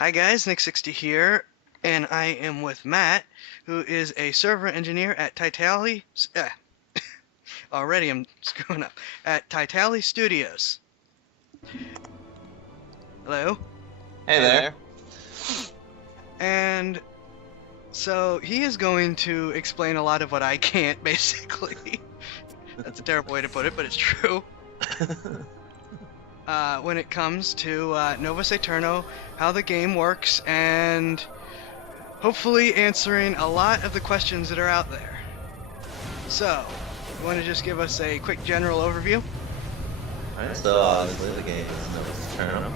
Hi guys, Nick60 here, and I am with Matt, who is a server engineer at Titali. Already I'm screwing up. At Titali Studios. Hello. Hey there. And so he is going to explain a lot of what I can't, basically. That's a terrible way to put it, but it's true. When it comes to Novus Aeterno, how the game works, and hopefully answering a lot of the questions that are out there. So, you want to just give us a quick general overview? Alright, so obviously the game is Novus Aeterno.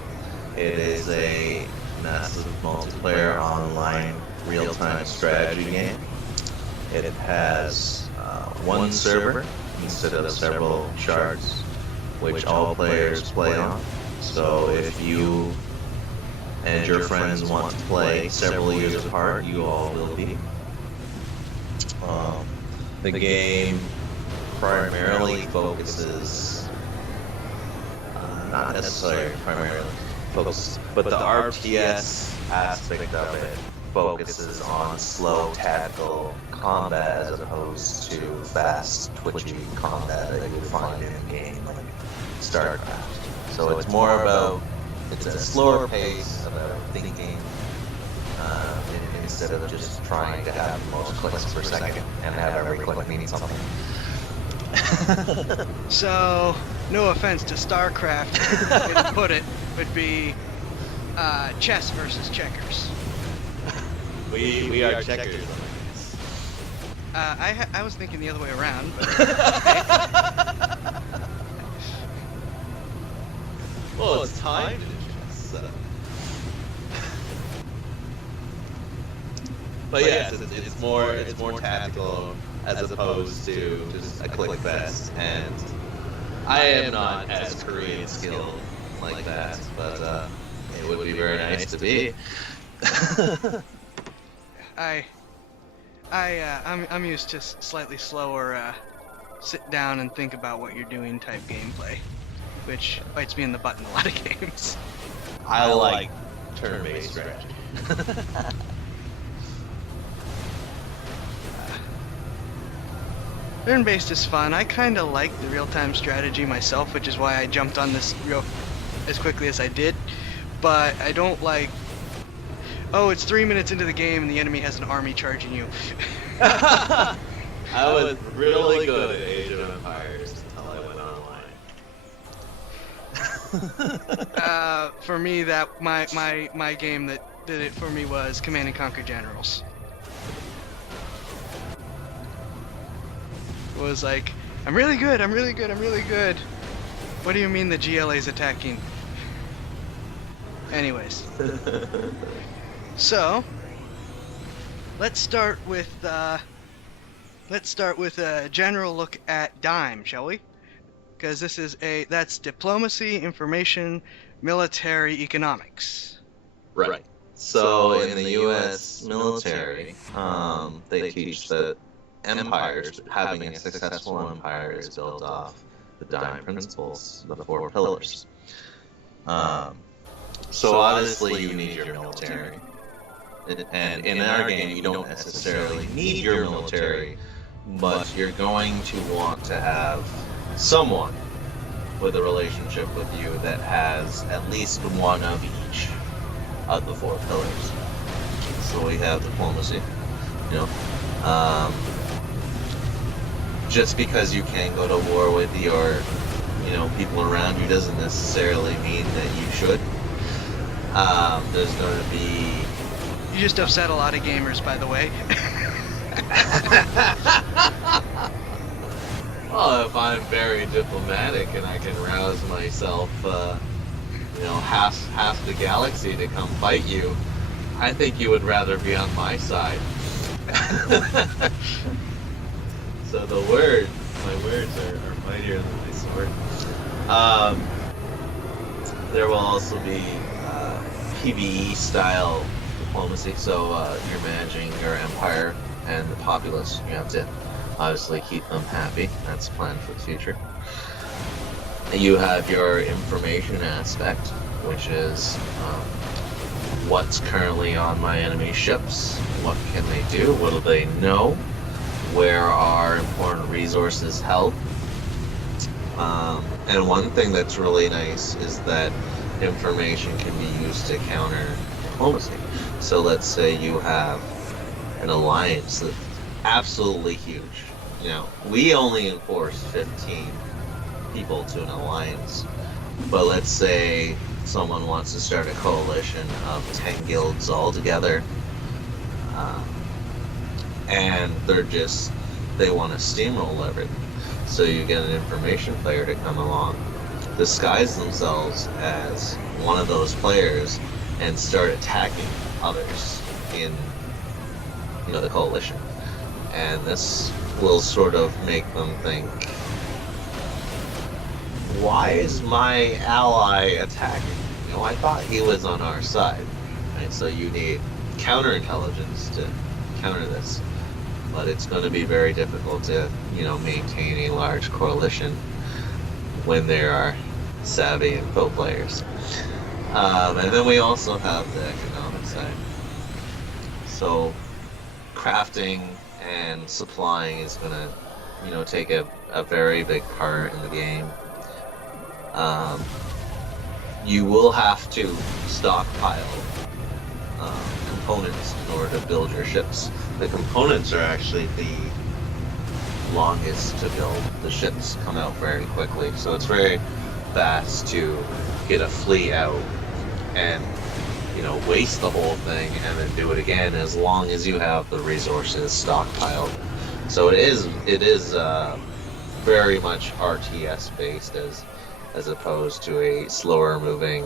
It is a massive multiplayer online real-time strategy game. It has one server instead of several shards, which all players play on. So if you and your friends want to play several years apart, you all will be. The game primarily focuses, not necessarily primarily focus, but the RTS aspect of it focuses on slow tactical combat as opposed to fast twitchy combat that you would find in a game like StarCraft. So it's more about, it's a slower pace about thinking instead of just trying to have the most clicks per second and have every click meaning something. So, no offense to StarCraft, the way to put it would be chess versus checkers. We are checkers. I was thinking the other way around. But well, it's time to do chess. So. But yes, it's more tactical as opposed to just a click fest. And I am not as Korean skilled like that, but it would be very nice to be. I'm used to slightly slower sit down and think about what you're doing type gameplay, which bites me in the butt in a lot of games. I like turn-based strategy. Turn-based is fun. I kind of like the real-time strategy myself, which is why I jumped on this as quickly as I did. But I don't like, oh, it's 3 minutes into the game and the enemy has an army charging you. I was really good at Age of Empires until I went online. For me, that my game that did it for me was Command and Conquer Generals. It was like, I'm really good. What do you mean the GLA's attacking? Anyways. So, let's start with a general look at DIME, shall we? Because that's diplomacy, information, military, economics. Right. So in the U.S. military, they teach that empires, having a successful empire, is built off the DIME principles, the 4 pillars. So obviously you need your military. And in our game, you don't necessarily need your military, but you're going to want to have someone with a relationship with you that has at least one of each of the 4 pillars. So we have diplomacy, just because you can go to war with your, people around you doesn't necessarily mean that you should. There's going to be... You just upset a lot of gamers, by the way. Well, if I'm very diplomatic and I can rouse myself, half the galaxy to come fight you, I think you would rather be on my side. So my words are mightier than my sword. There will also be PvE style diplomacy, so you're managing your empire and the populace. You have to obviously keep them happy. That's the plan for the future. You have your information aspect, which is what's currently on my enemy ships, what can they do, what do they know, where are important resources held. And one thing that's really nice is that information can be used to counter diplomacy. So let's say you have an alliance that's absolutely huge. You know, we only enforce 15 people to an alliance, but let's say someone wants to start a coalition of 10 guilds all together, and they want to steamroll everything. So you get an information player to come along, disguise themselves as one of those players, and start attacking others in, the coalition. And this will sort of make them think, why is my ally attacking? I thought he was on our side. Right? So you need counterintelligence to counter this. But it's going to be very difficult to, maintain a large coalition when there are savvy and pro players. And then we also have the economic side. So crafting and supplying is going to, take a very big part in the game. You will have to stockpile components in order to build your ships. The components are actually the longest to build. The ships come out very quickly, so it's very fast to get a fleet out and waste the whole thing and then do it again, as long as you have the resources stockpiled. So it is very much RTS based as opposed to a slower moving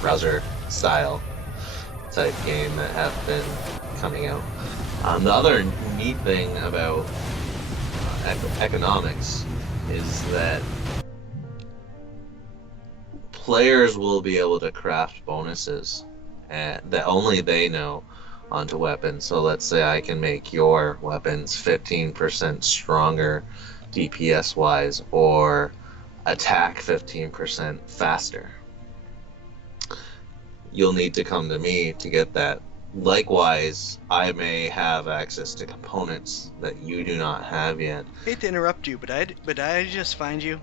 browser style type game that have been coming out. The other neat thing about economics is that players will be able to craft bonuses that only they know onto weapons. So let's say I can make your weapons 15% stronger DPS wise, or attack 15% faster. You'll need to come to me to get that. Likewise, I may have access to components that you do not have yet. Hate to interrupt you, but I just find you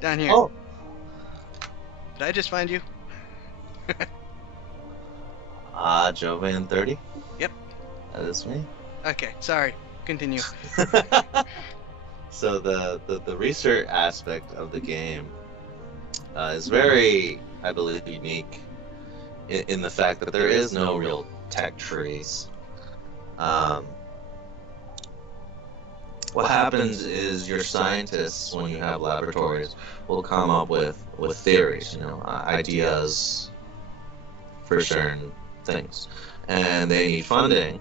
down here. Oh, Did I just find you? Jovan 30? Yep. That is me. Okay, sorry. Continue. So the research aspect of the game is very, I believe, unique in the fact that there is no real tech trees. What happens is your scientists, when you have laboratories, will come up with theories, ideas for certain things, and they need funding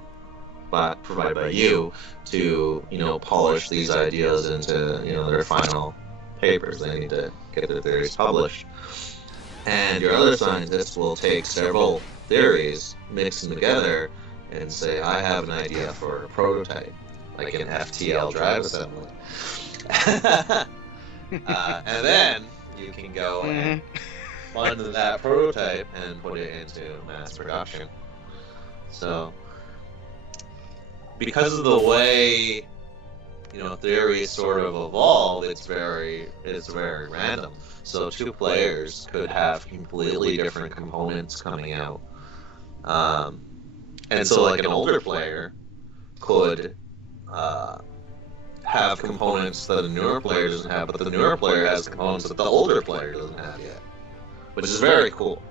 provided by you to polish these ideas into their final papers. They need to get their theories published, and your other scientists will take several theories, mix them together, and say, I have an idea for a prototype, like an FTL drive assembly. And then you can go and fund that prototype and put it into mass production. So because of the way theories sort of evolve, it's very random. So two players could have completely different components coming out, and so like an older player could have components that a newer player doesn't have, but the newer player has components that the older player doesn't have yet, which is very cool.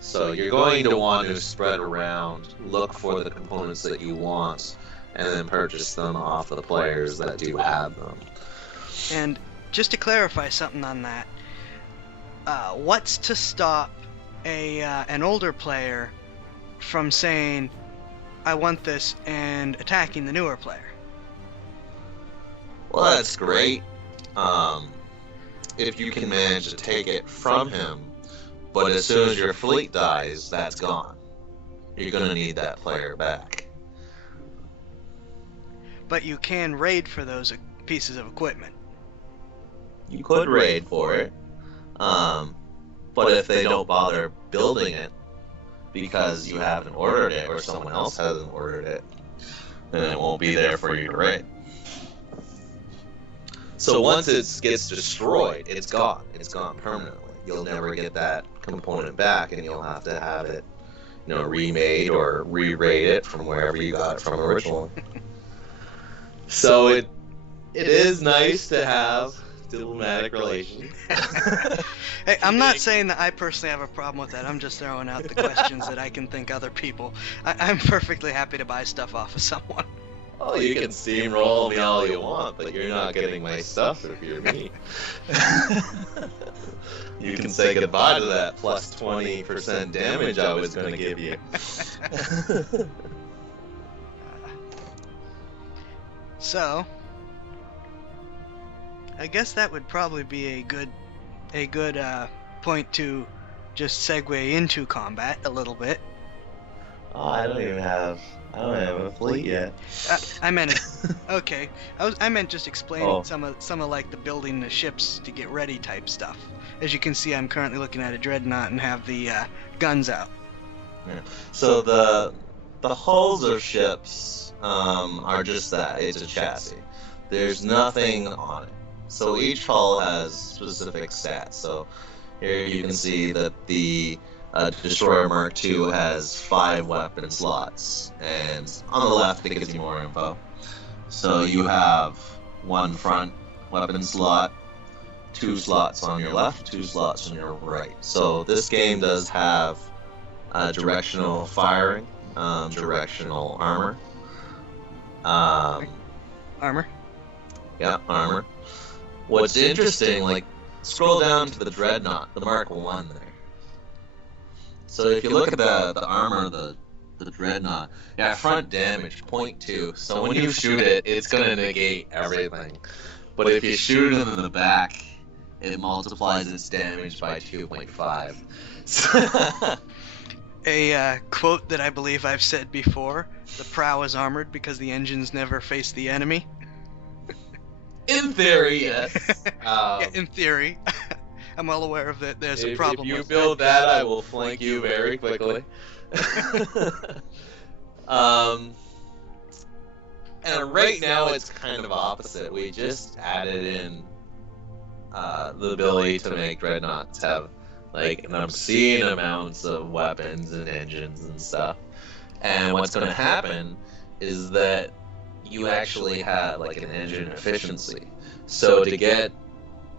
So you're going to want to spread around, look for the components that you want, and then purchase them off of the players that do have them. And just to clarify something on that, what's to stop an older player from saying, I want this, and attacking the newer player? Well, that's great. If you can manage to take it from him, but as soon as your fleet dies, that's gone. You're going to need that player back. But you can raid for those pieces of equipment. You could raid for it, but But if they don't bother building it because you haven't ordered it or someone else hasn't ordered it, then it won't be there for you to raid. So once it gets destroyed, it's gone. It's gone permanently. You'll never get that component back, and you'll have to have it, remade or re-raid it from wherever you got it from originally. So it is nice to have diplomatic relations. Hey, I'm not saying that I personally have a problem with that. I'm just throwing out the questions that I can think other people. I'm perfectly happy to buy stuff off of someone. Oh, you can steamroll me all you want, but you're not getting my stuff if you're me. You can say goodbye to that plus 20% damage I was going to give you. So, I guess that would probably be a good point to just segue into combat a little bit. Oh, I don't have a fleet yet. I meant okay. I meant just explaining some of like the building the ships to get ready type stuff. As you can see, I'm currently looking at a dreadnought and have the guns out. Yeah. So the hulls of ships are just that. It's a chassis. There's nothing on it. So each hull has specific stats. So here you can see that the Destroyer Mark II has 5 weapon slots, and on the left it gives you more info. So you have 1 front weapon slot, 2 slots on your left, 2 slots on your right. So this game does have directional firing, directional armor. Armor? Yeah, armor. What's interesting, like, scroll down to the Dreadnought, the Mark I there. So if you look at the armor of the Dreadnought, yeah, front damage, 0.2. So when you shoot it, it's going to negate everything. But if you shoot it in the back, it multiplies its damage by 2.5. A quote that I believe I've said before, the prow is armored because the engines never face the enemy. In theory, yes. Yeah, in theory. I'm well aware of that. There's a problem. If you with build that, I will flank you very quickly. And right now it's kind of opposite. We just added in the ability to make dreadnoughts have like an obscene amounts of weapons and engines and stuff. And what's going to happen is that you actually have like an engine efficiency. So to get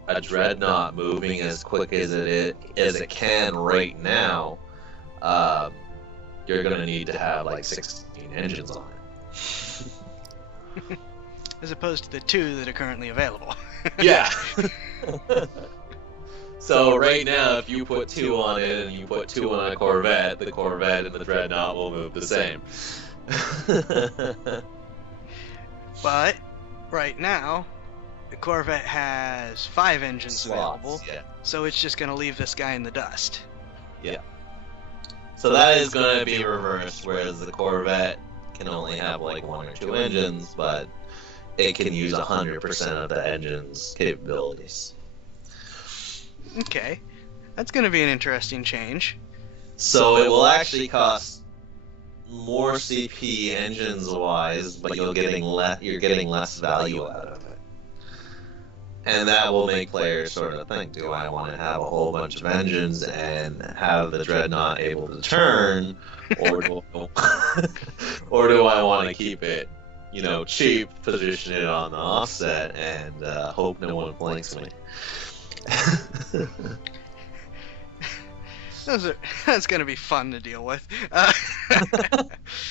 a dreadnought moving as quick as it can right now, you're gonna need to have like 16 engines on it. As opposed to the 2 that are currently available. Yeah. So right now, if you put 2 on it and you put 2 on a Corvette, the Corvette and the dreadnought will move the same. But right now, the Corvette has 5 engines available, yeah. So it's just going to leave this guy in the dust. Yeah. So that is going to be reversed, whereas the Corvette can only have like 1 or 2 engines, but it can use 100% of the engine's capabilities. Okay, that's going to be an interesting change. So it will actually cost more CP engines-wise, but you're getting less value out of it. And that will make players sort of think, do I want to have a whole bunch of engines and have the Dreadnought able to turn, or do I want to keep it, cheap, position it on the offset, and hope no one flanks me? That's going to be fun to deal with.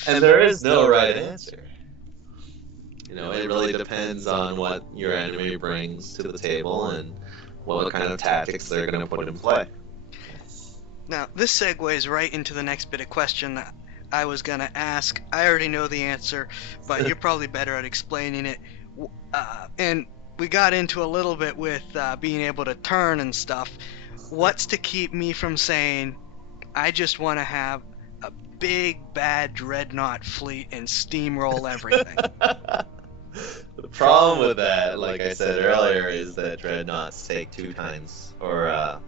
And there is no right answer. It really depends on what your enemy brings to the table and what kind of tactics they're going to put in play. Now, this segues right into the next bit of question that I was going to ask. I already know the answer, but you're probably better at explaining it. And we got into a little bit with being able to turn and stuff. What's to keep me from saying, I just want to have a big, bad dreadnought fleet and steamroll everything? The problem with that, like I said earlier, is that dreadnoughts take 2 times, or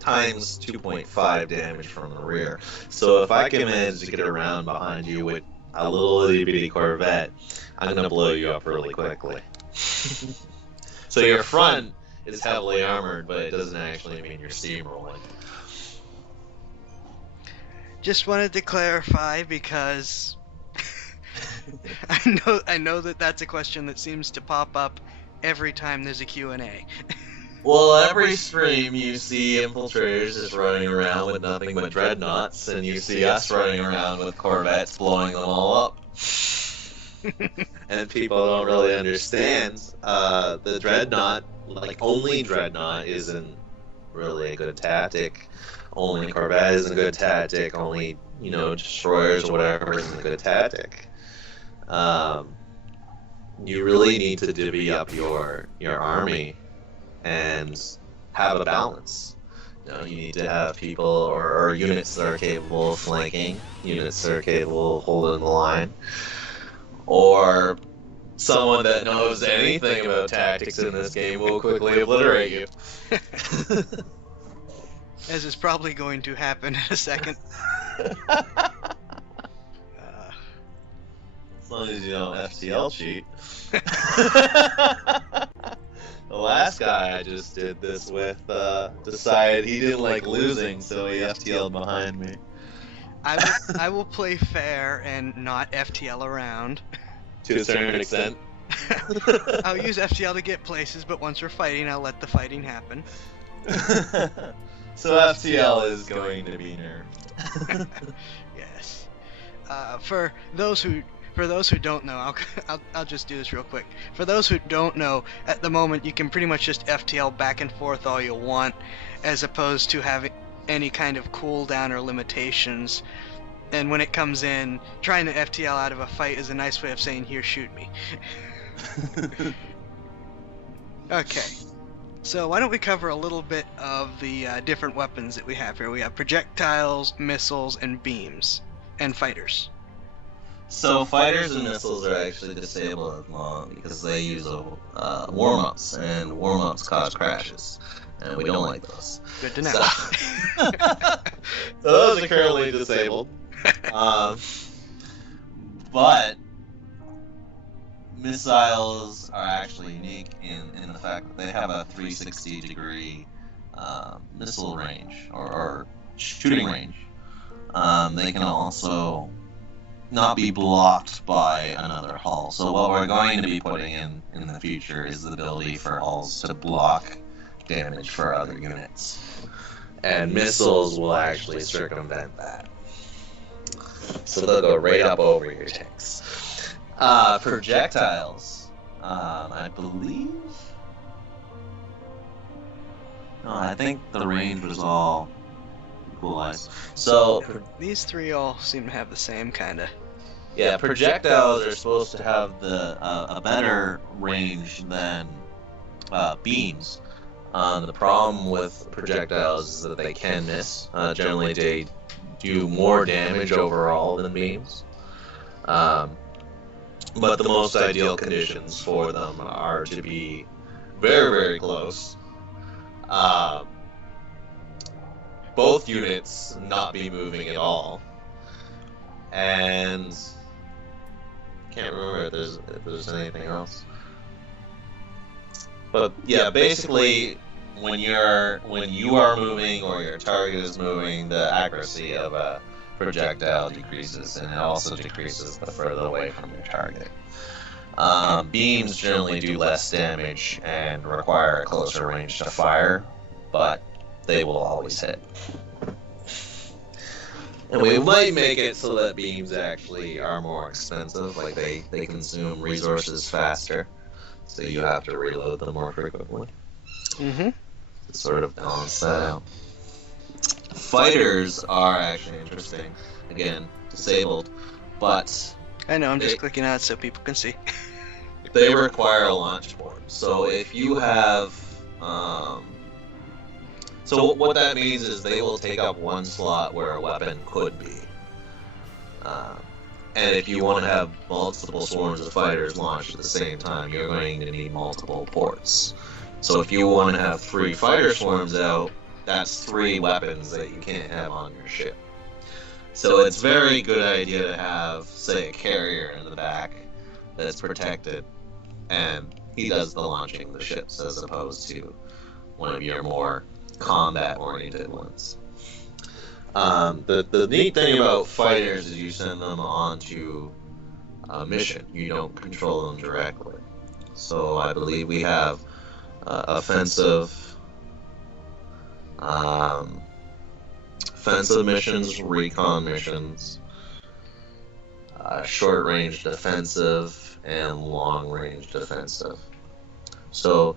times 2.5 damage from the rear. So if I can manage to get around behind you with a little itty bitty Corvette, I'm gonna blow you up really quickly. So your front is heavily armored, but it doesn't actually mean you're steamrolling. Just wanted to clarify because I know that that's a question that seems to pop up every time there's a Q&A. Well, every stream you see infiltrators just running around with nothing but dreadnoughts, and you see us running around with Corvettes blowing them all up. And people don't really understand the dreadnought, like only dreadnought isn't really a good tactic. Only Corvette isn't a good tactic. Only, destroyers or whatever isn't a good tactic. You really need to divvy up your army and have a balance. You need to have people or units that are capable of flanking, units that are capable of holding the line, or someone that knows anything about tactics in this game will quickly obliterate you. As is probably going to happen in a second. As long as you don't FTL cheat. The last guy I just did this with decided he didn't like losing, so he FTL'd behind me. I will play fair and not FTL around. To a certain extent. I'll use FTL to get places, but once we're fighting, I'll let the fighting happen. So FTL is going to be nerfed. Yes. For those who don't know, I'll just do this real quick. For those who don't know, at the moment you can pretty much just FTL back and forth all you want, as opposed to having any kind of cooldown or limitations. And when it comes in, trying to FTL out of a fight is a nice way of saying, here, shoot me. Okay. So why don't we cover a little bit of the different weapons that we have here. We have projectiles, missiles, and beams, and fighters. So fighters and missiles are actually disabled as long because they use warm-ups, and warm-ups cause crashes, and we don't like those. Good to know. So, so those are currently disabled. But missiles are actually unique in the fact that they have a 360-degree missile range or shooting range. They can also not be blocked by another hull. So what we're going to be putting in the future is the ability for hulls to block damage for other units. And missiles will actually circumvent that. So they'll go right up over your tanks. Projectiles, I believe... No, I think the range was all equalized. So these three all seem to have the same kind of... Yeah, projectiles are supposed to have a better range than beams. The problem with projectiles is that they can miss. Generally, they do more damage overall than beams. But the most ideal conditions for them are to be very, very close. Both units not be moving at all. And can't remember if there's anything else. But yeah, basically, when you are moving or your target is moving, the accuracy of a projectile decreases, and it also decreases the further away from your target. Beams generally do less damage and require a closer range to fire, but they will always hit. And we might make it so that beams actually are more expensive, like they consume resources faster, so you have to reload them more frequently. Mm-hmm. To sort of balance that out. Fighters are actually interesting. Again, disabled, but... I know, I'm just clicking out so people can see. They require a launch port. So if you have... So what that means is they will take up one slot where a weapon could be. And if you want to have multiple swarms of fighters launched at the same time, you're going to need multiple ports. So if you want to have 3 fighter swarms out, that's 3 weapons that you can't have on your ship. So it's very good idea to have, say, a carrier in the back that's protected, and he does the launching of the ships as opposed to one of your more combat-oriented ones. The neat thing about fighters is you send them onto a mission. You don't control them directly. So I believe we have offensive missions, recon missions, short-range defensive, and long-range defensive. So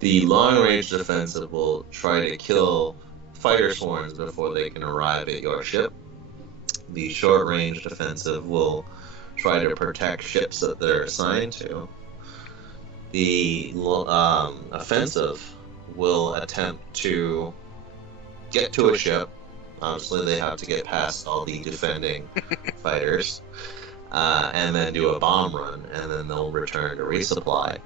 the long-range defensive will try to kill fighter swarms before they can arrive at your ship. The short-range defensive will try to protect ships that they're assigned to. The offensive will attempt to get to a ship. Obviously, they have to get past all the defending fighters, and then do a bomb run, and then they'll return to resupply.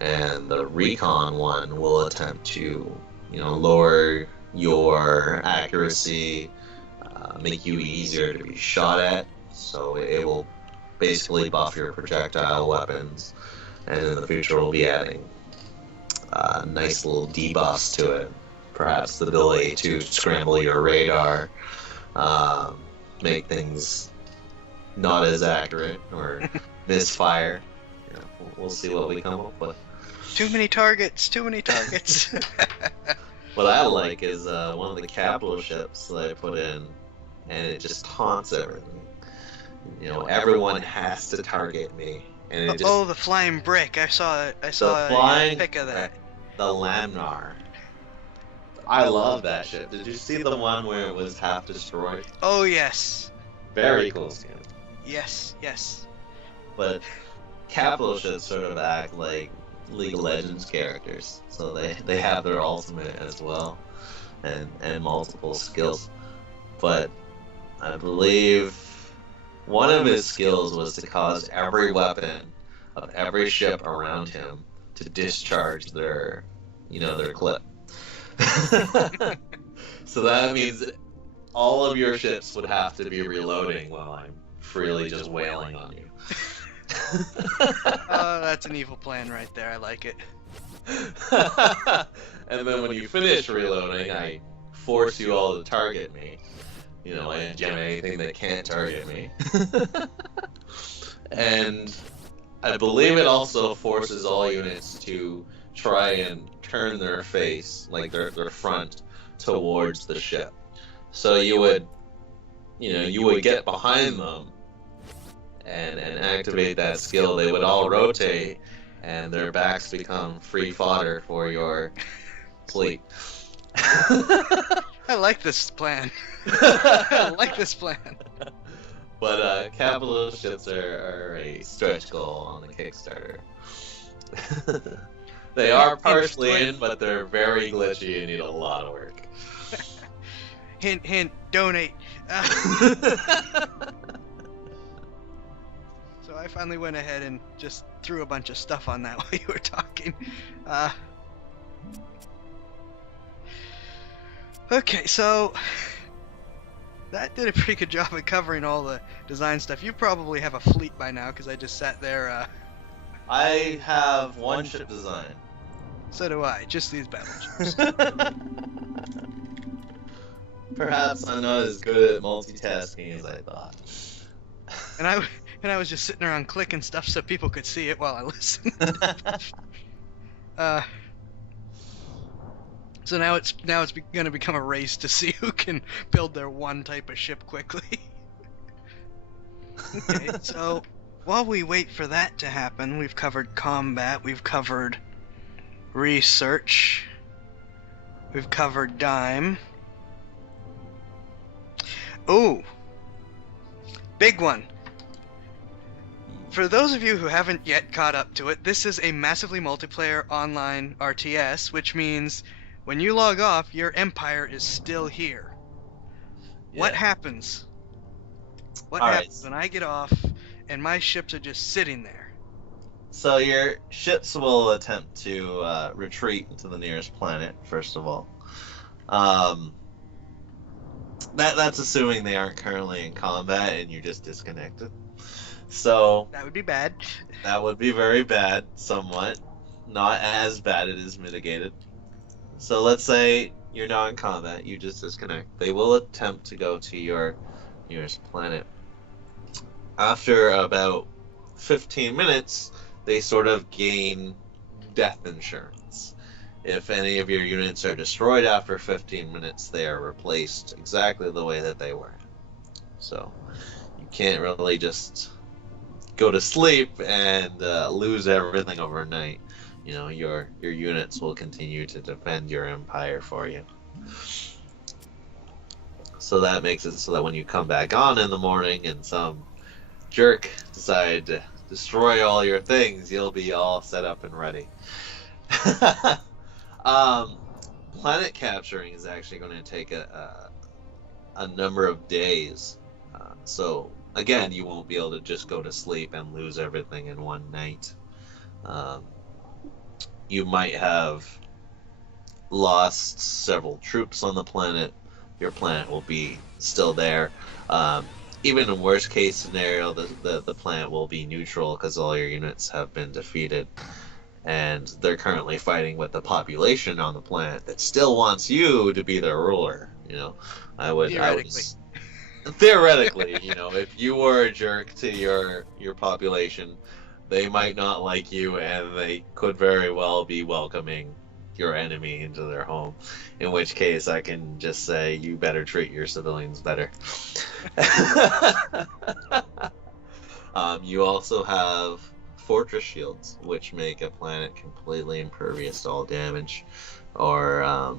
And the recon one will attempt to, lower your accuracy, make you easier to be shot at. So it will basically buff your projectile weapons, and in the future we'll be adding nice little debuffs to it. Perhaps the ability to scramble your radar, make things not as accurate or misfire. We'll see what we come up with. Too many targets. What I like is one of the capital ships that I put in, and it just taunts everything. Everyone has to target me, and it just. Oh, the flying brick! I saw a pic of that. The Lamnar. I love that ship. Did you see the one where it was half destroyed? Oh yes. Very cool skin. Yes. But capital ships sort of act like League of Legends characters, so they have their ultimate as well, and multiple skills. But I believe one of his skills was to cause every weapon of every ship around him to discharge their clip. So that means all of your ships would have to be reloading while I'm freely just wailing on you. Oh, that's an evil plan right there. I like it. And then when you finish reloading, I force you all to target me. I jam anything that can't target me. And I believe it also forces all units to try and turn their face, like their front, towards the ship. So you would get behind them and activate that skill. They would all rotate, and their backs become free fodder for your fleet. I like this plan. I like this plan. But capital ships are a stretch goal on the Kickstarter. They are partially in, but they're very glitchy and need a lot of work. Hint, donate. So I finally went ahead and just threw a bunch of stuff on that while you were talking. Okay, so that did a pretty good job of covering all the design stuff. You probably have a fleet by now, because I just sat there. I have one ship design. So do I, just these battleships. Perhaps I'm not as good at multitasking as I thought. And I was just sitting around clicking stuff so people could see it while I listened. So now it's going to become a race to see who can build their one type of ship quickly. Okay, so while we wait for that to happen, we've covered combat, we've covered research, we've covered dime. Oh, big one. For those of you who haven't yet caught up to it, this is a massively multiplayer online RTS, which means when you log off, your empire is still here. Yeah. What happens? What happens when I get off and my ships are just sitting there? So your ships will attempt to retreat to the nearest planet, first of all. That's assuming they aren't currently in combat and you're just disconnected. So That would be bad. that would be very bad, somewhat. Not as bad, it is mitigated. So let's say you're not in combat, you just disconnect. They will attempt to go to your nearest planet. After about 15 minutes, they sort of gain death insurance. If any of your units are destroyed after 15 minutes, they are replaced exactly the way that they were. So you can't really just go to sleep and lose everything overnight. You know, your units will continue to defend your empire for you. So that makes it so that when you come back on in the morning and some jerk decide to destroy all your things, you'll be all set up and ready. Planet capturing is actually going to take a number of days. So again, you won't be able to just go to sleep and lose everything in one night. You might have lost several troops on the planet. Your planet will be still there. Even in worst case scenario, the planet will be neutral because all your units have been defeated. And they're currently fighting with the population on the planet that still wants you to be their ruler. You know, theoretically, you know, if you were a jerk to your population, they might not like you, and they could very well be welcoming your enemy into their home. In which case, I can just say you better treat your civilians better. You also have fortress shields, which make a planet completely impervious to all damage, or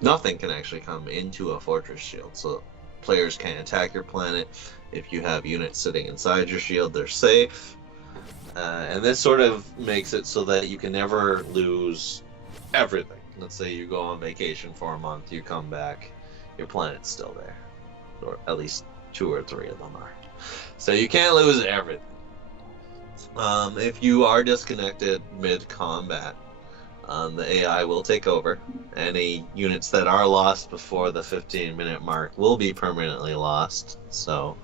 nothing can actually come into a fortress shield. So players can't attack your planet. If you have units sitting inside your shield, they're safe. And this sort of makes it so that you can never lose everything. Let's say you go on vacation for a month, you come back, your planet's still there. Or at least 2 or 3 of them are. So you can't lose everything. If you are disconnected mid-combat, the AI will take over. Any units that are lost before the 15-minute mark will be permanently lost. So,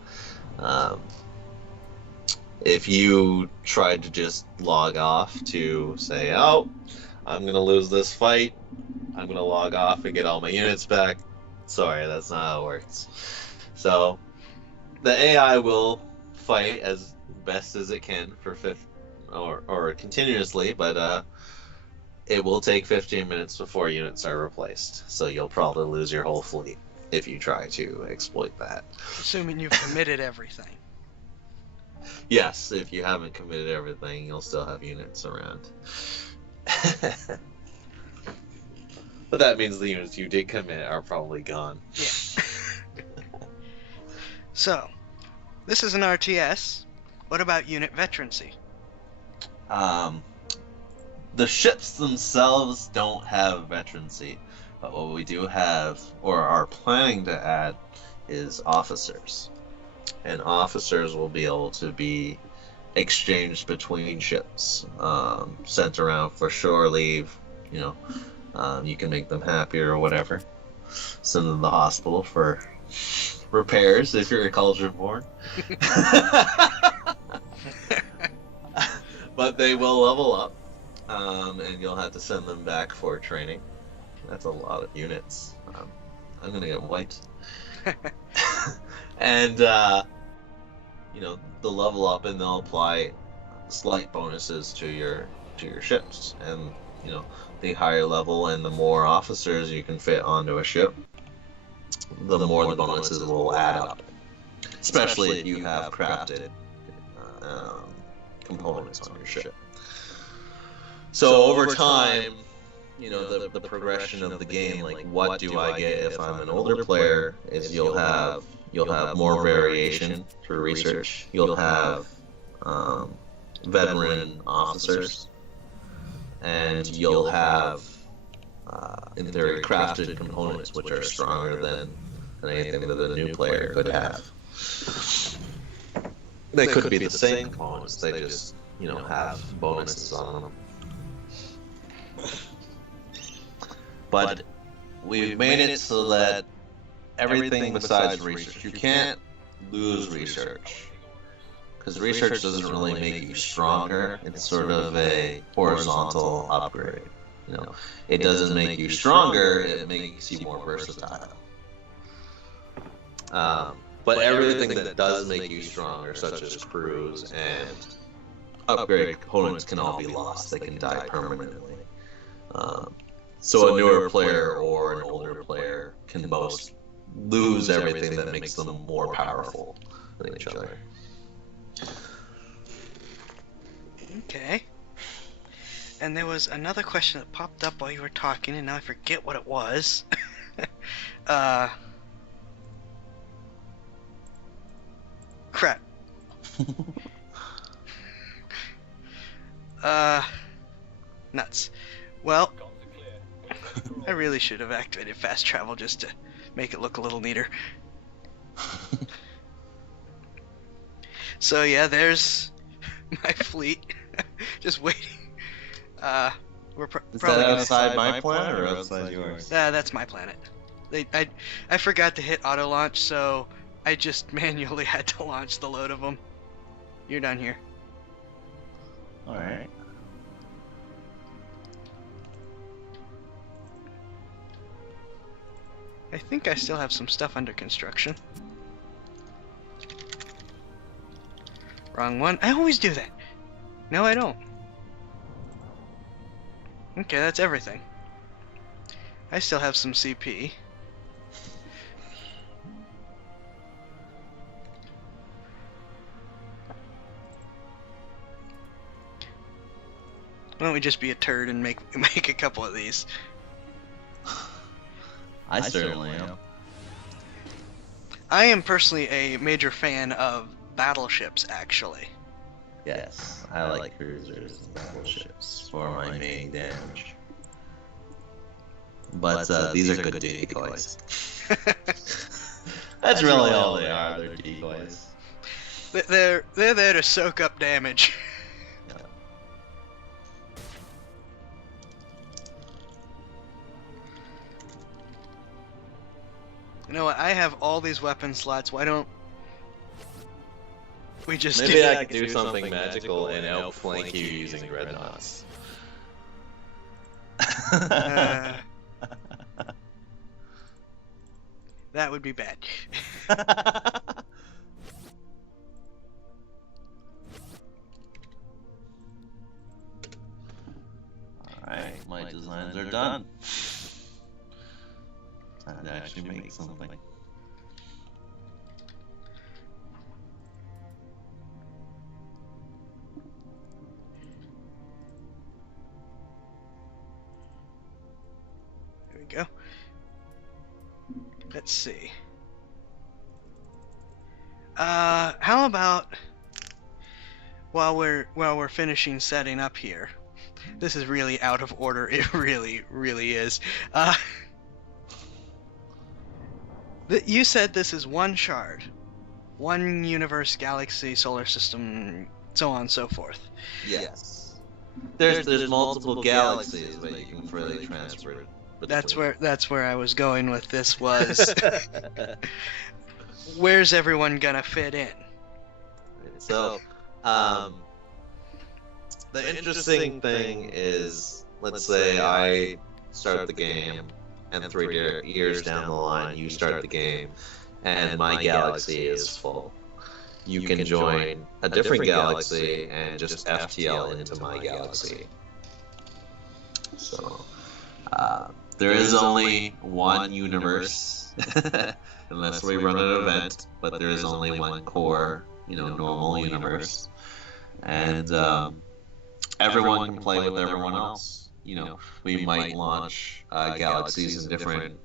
if you tried to just log off to say, oh, I'm going to lose this fight, I'm going to log off and get all my units back, sorry, that's not how it works. So, the AI will fight as best as it can for or continuously, but it will take 15 minutes before units are replaced. So you'll probably lose your whole fleet if you try to exploit that. Assuming you've committed everything. Yes, if you haven't committed everything, you'll still have units around. But that means the units you did commit are probably gone. Yeah. So, this is an RTS. What about unit veterancy? The ships themselves don't have veterancy, but what we do have, or are planning to add, is officers. And officers will be able to be exchanged between ships, sent around for shore leave, you know, you can make them happier or whatever. Send them to the hospital for repairs if you're a culture born. But they will level up, and you'll have to send them back for training. That's a lot of units. I'm gonna get wiped. And you know, they'll level up and they'll apply slight bonuses to your ships. And you know, the higher level and the more officers you can fit onto a ship, the more the bonuses will add up. Especially if you have crafted components on your ship. So over time, you know, the progression of the game, like what do I get if I'm an older player, is you'll have more variation through research. You'll have veteran officers, and you'll have in theory crafted components which are stronger than anything that a new player could have. They could be the same components, they just, you know, have bonuses on them. But we've made it so that everything besides research, you can't lose research. Because research doesn't really make you stronger. It's sort of a horizontal upgrade. You know, it doesn't make you stronger. It makes you more versatile. But everything that does make you stronger, such as crews and upgrade components, can all be lost. They can die permanently. So a newer player or an older player can both lose everything that makes them more powerful than each other. Okay. And there was another question that popped up while you were talking, and now I forget what it was. Crap. Nuts. Well, I really should have activated fast travel just to make it look a little neater. So yeah, there's my fleet, just waiting. We're Is probably that gonna... outside my planet or outside yours? That's my planet. I forgot to hit auto launch, so I just manually had to launch the load of them. You're done here. Alright. I think I still have some stuff under construction. Wrong one. I always do that. No, I don't. Okay, that's everything. I still have some CP. Why don't we just be a turd and make a couple of these? I certainly am. I am personally a major fan of battleships, actually. Yes, I like cruisers and battleships for my main damage. But these are good decoys. That's really all they are, they're decoys. They're there to soak up damage. You know what? I have all these weapon slots. Why don't we just Maybe I could do something magical and outflank you using dreadnoughts. That would be bad. Alright, my designs are done. Time to actually make something. There we go. Let's see. How about while we're finishing setting up here? This is really out of order. It really is. You said this is one shard, one universe, galaxy, solar system, so on and so forth. Yes. There's multiple galaxies, but you can freely transfer it. That's where I was going with this was where's everyone gonna fit in? So, the interesting thing is, let's say I start the game, and 3 years down the line, you start the game, and my galaxy is full. You can join a different galaxy and just FTL into my galaxy. So, there is only one universe, unless we run an event, but there is only one core, normal universe. And everyone can play with everyone else. We might launch galaxies in different,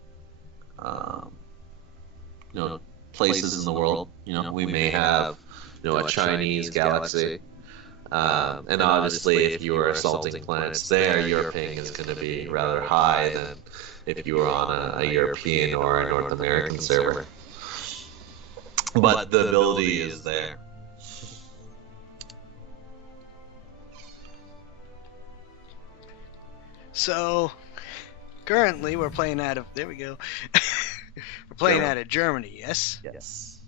places in the world. We may have, a Chinese galaxy. And obviously, if you were assaulting planets there, your ping is going to be rather high than if you were on a European or a North American server. But the ability is there. So, Currently, we're playing out of... There we go. We're playing out of Germany, yes? Yes.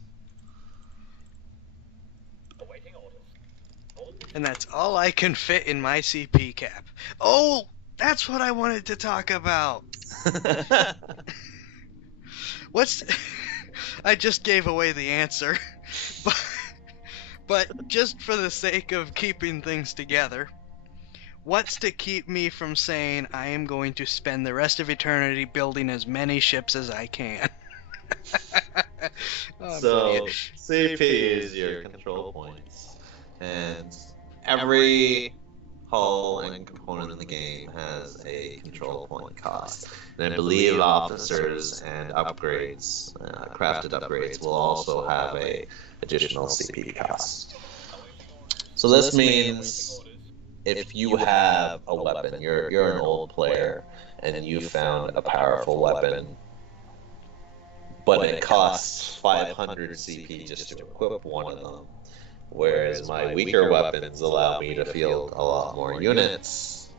And that's all I can fit in my CP cap. Oh, that's what I wanted to talk about. What's... I just gave away the answer. But just for the sake of keeping things together, what's to keep me from saying I am going to spend the rest of eternity building as many ships as I can? Oh, So, CP is your control points. And every hull and component in the game has a control point cost. And I believe officers and upgrades, crafted upgrades, will also have a additional CP cost. So this means if you have a weapon, you're an old player, and you found a powerful weapon, but it costs 500 CP just to equip one of them, whereas my weaker weapons allow me to field a lot more units.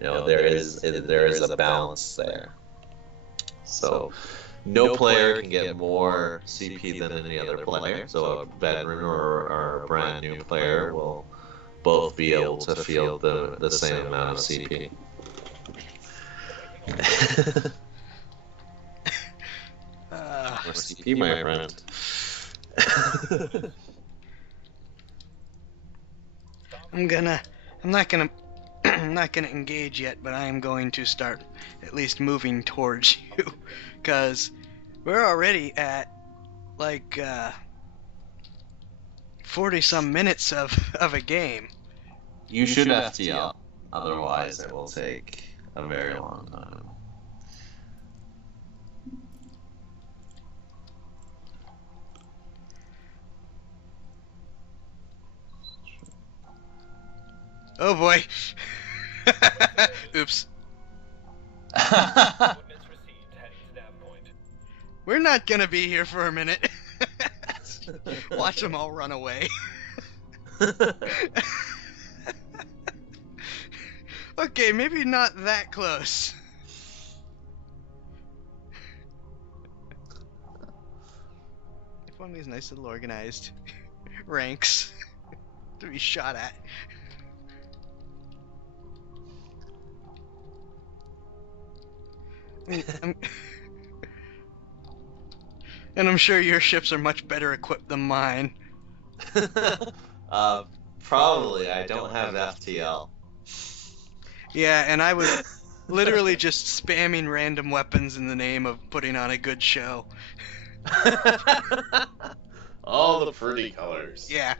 You know, there is a balance there. So no player can get more CP than any other player. So a veteran or a brand new player will both be able to field the same amount of CP. More CP, my friend. I'm not gonna engage yet, but I am going to start at least moving towards you, because we're already at like 40 some minutes of a game. You should FTL, otherwise it will take a very long time. Oh boy. Oops. We're not gonna be here for a minute. Watch them all run away. Okay, maybe not that close. If one of these nice little organized ranks to be shot at. And I'm sure your ships are much better equipped than mine. Probably. I don't have FTL. Yeah, and I was literally just spamming random weapons in the name of putting on a good show. All the pretty colors. Yeah.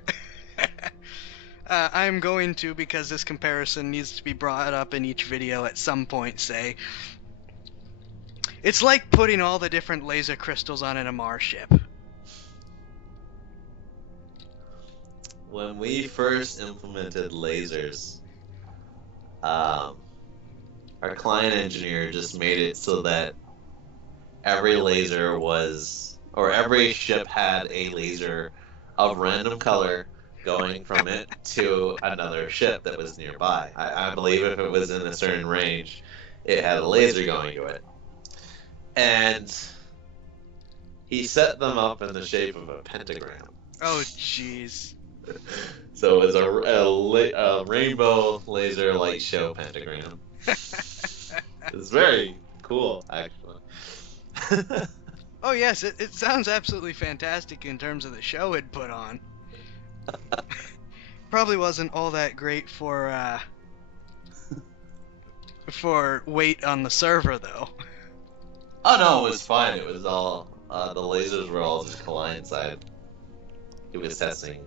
I'm going to, because this comparison needs to be brought up in each video at some point, say, it's like putting all the different laser crystals on an MR ship. When we first implemented lasers, our client engineer just made it so that every laser was, or every ship had a laser of random color going from it to another ship that was nearby. I believe if it was in a certain range, it had a laser going to it. And he set them up in the shape of a pentagram. Oh, jeez. So it was a rainbow laser light show pentagram. It's very cool, actually. Oh, yes, it sounds absolutely fantastic in terms of the show it put on. Probably wasn't all that great for weight on the server, though. Oh no, it was fine. It was all the lasers were all just client side. It was testing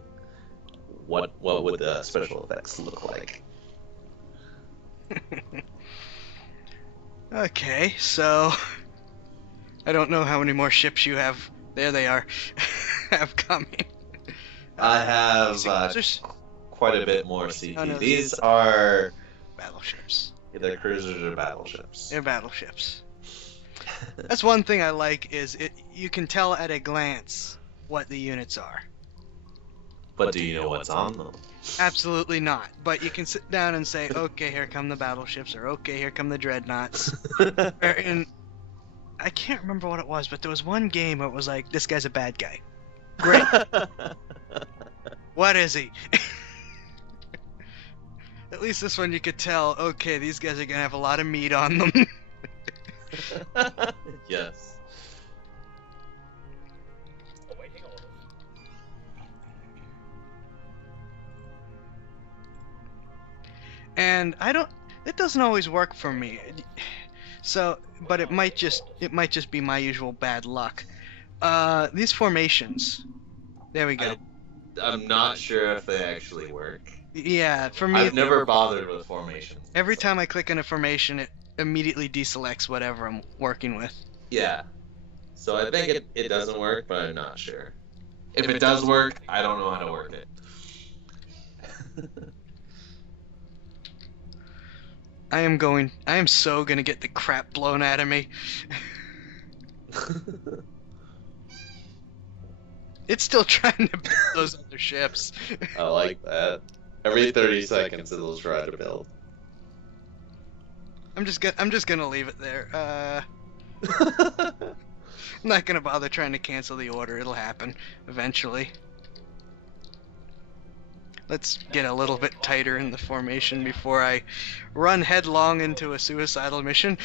what would the special effects look like. Okay, so I don't know how many more ships you have. There they are. Have coming. I have quite a bit more CP. Oh, no, these are battleships. Either cruisers or battleships. They're battleships. That's one thing I like, is you can tell at a glance what the units are. But do you know what's on them? Absolutely not. But you can sit down and say, okay, here come the battleships, or okay, here come the dreadnoughts. And I can't remember what it was, but there was one game where it was like, this guy's a bad guy. Great. What is he? At least this one you could tell, okay, these guys are gonna have a lot of meat on them. Yes. And it doesn't always work for me. So, but it might just be my usual bad luck. These formations. There we go. I'm not sure if they actually work. Yeah, for me, I've never bothered with formations. every time I click on a formation, it immediately deselects whatever I'm working with. Yeah. So I think it doesn't work, but I'm not sure. If it does work, I don't know how to work it. I am so gonna get the crap blown out of me. It's still trying to build those other ships. I like that. Every 30 seconds it'll try to build. I'm just gonna leave it there. I'm not gonna bother trying to cancel the order. It'll happen eventually. Let's get a little bit tighter in the formation before I run headlong into a suicidal mission.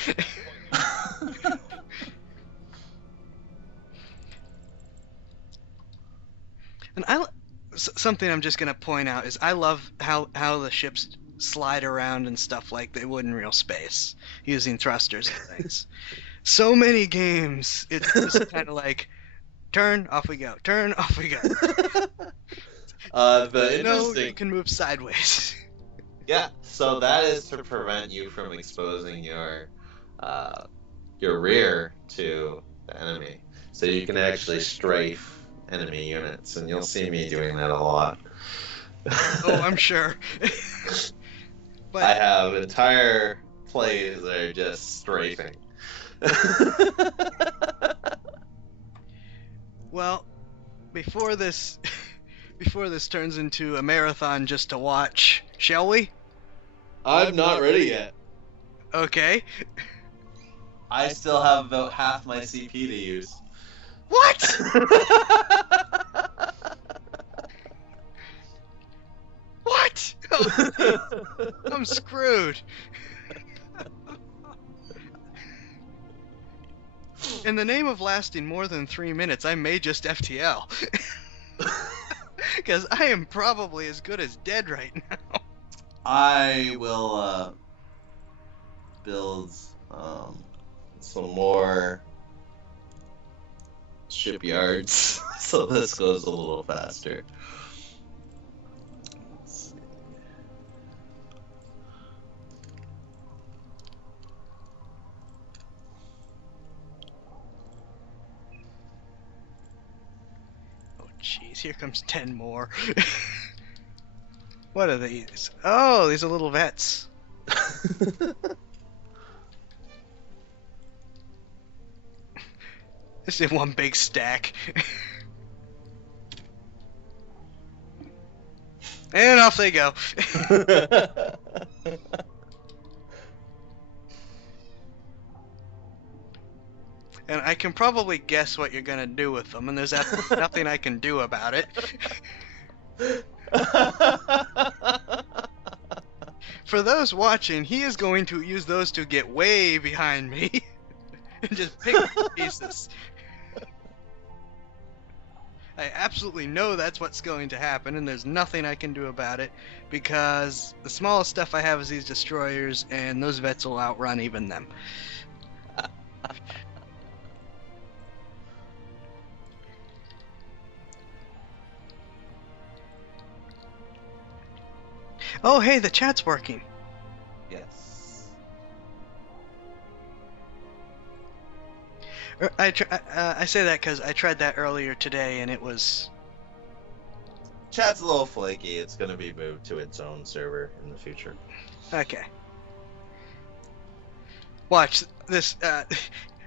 And something I'm just gonna point out is I love how the ships slide around and stuff like they would in real space using thrusters and things. So many games, it's just kind of like turn, off we go, turn, off we go. The No, interesting... you can move sideways. Yeah, so that is to prevent you from exposing your rear to the enemy. So you can actually strafe enemy units, and you'll see me doing that a lot. Oh, I'm sure. But I have entire plays that are just strafing. well, before this turns into a marathon just to watch, shall we? I'm not ready yet. Okay. I still have about half my CP to use. What? What? Oh, I'm screwed. In the name of lasting more than 3 minutes, I may just FTL. Because I am probably as good as dead right now. I will build some more shipyards so this goes a little faster. Let's see. Oh jeez, here comes 10 more. What are these? Oh, these are little vets. This is one big stack. And off they go. And I can probably guess what you're gonna do with them, and there's absolutely nothing I can do about it. For those watching, he is going to use those to get way behind me and just pick up the pieces. I absolutely know that's what's going to happen, and there's nothing I can do about it, because the smallest stuff I have is these destroyers, and those vets will outrun even them. Oh, hey, the chat's working. Yes. I say that because I tried that earlier today, and it was... Chat's a little flaky. It's going to be moved to its own server in the future. Okay. Watch this.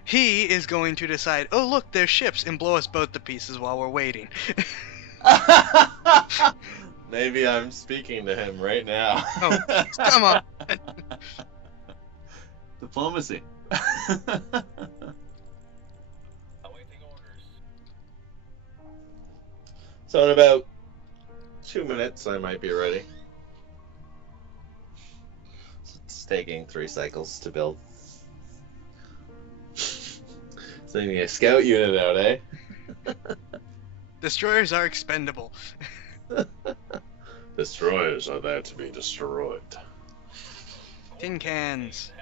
He is going to decide, oh look, there's ships, and blow us both to pieces while we're waiting. Maybe I'm speaking to him right now. Oh, come on. Diplomacy. So in about 2 minutes, I might be ready. It's taking 3 cycles to build. Sending a scout unit out, eh? Destroyers are expendable. Destroyers are there to be destroyed. Tin cans.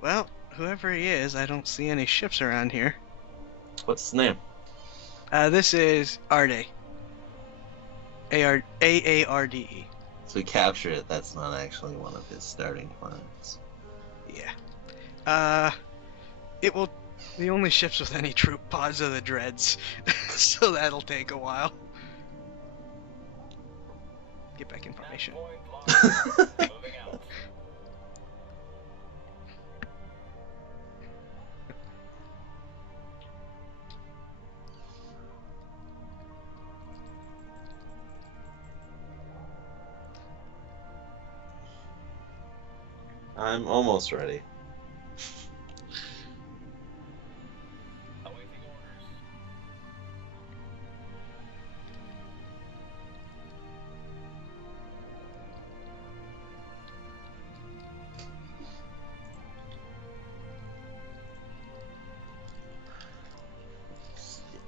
Well, whoever he is, I don't see any ships around here. What's his name? This is Arde. A-A-R-D-E. So we captured it. That's not actually one of his starting plans. Yeah. It will... The only ships with any troop pods are the Dreads. So that'll take a while. Get back in formation. I'm almost ready.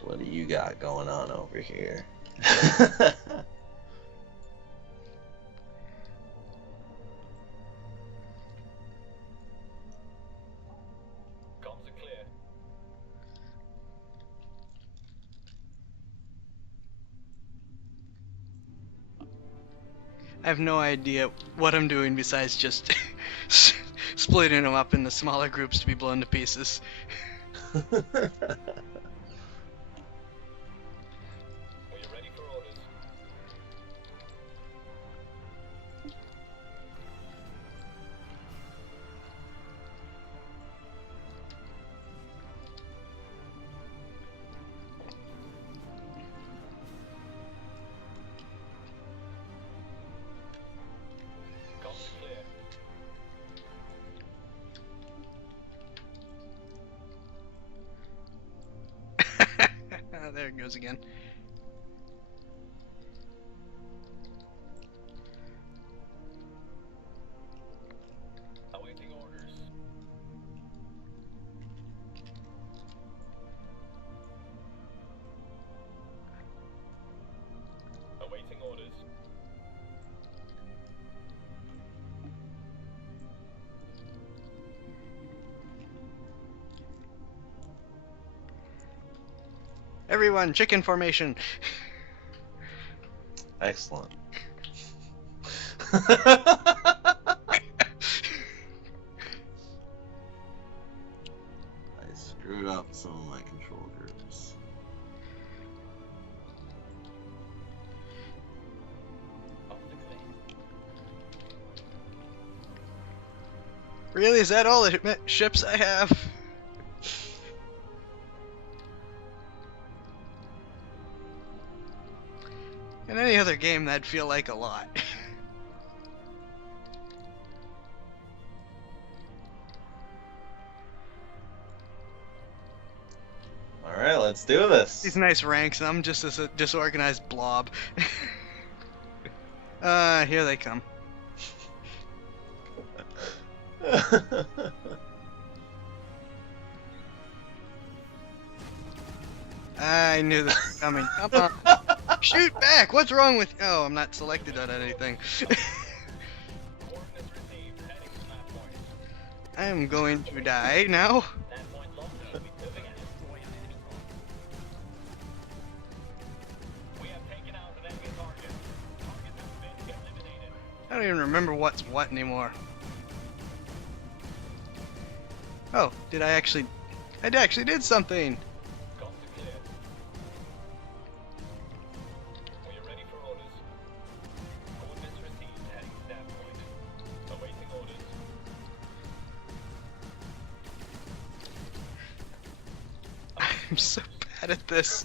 What do you got going on over here? I have no idea what I'm doing besides just splitting them up into smaller groups to be blown to pieces. There it goes again. Awaiting orders. Awaiting orders. Everyone, chicken formation. Excellent. I screwed up some of my control groups. Really? Is that all the ships I have? In any other game, that'd feel like a lot. Alright, let's do this. These nice ranks, and I'm just a disorganized blob. Here they come. I knew this was coming. Come on. Shoot back! What's wrong with... Oh, I'm not selected on anything. I am going to die now. I don't even remember what's what anymore. Oh, did I actually... I actually did something! I'm so bad at this.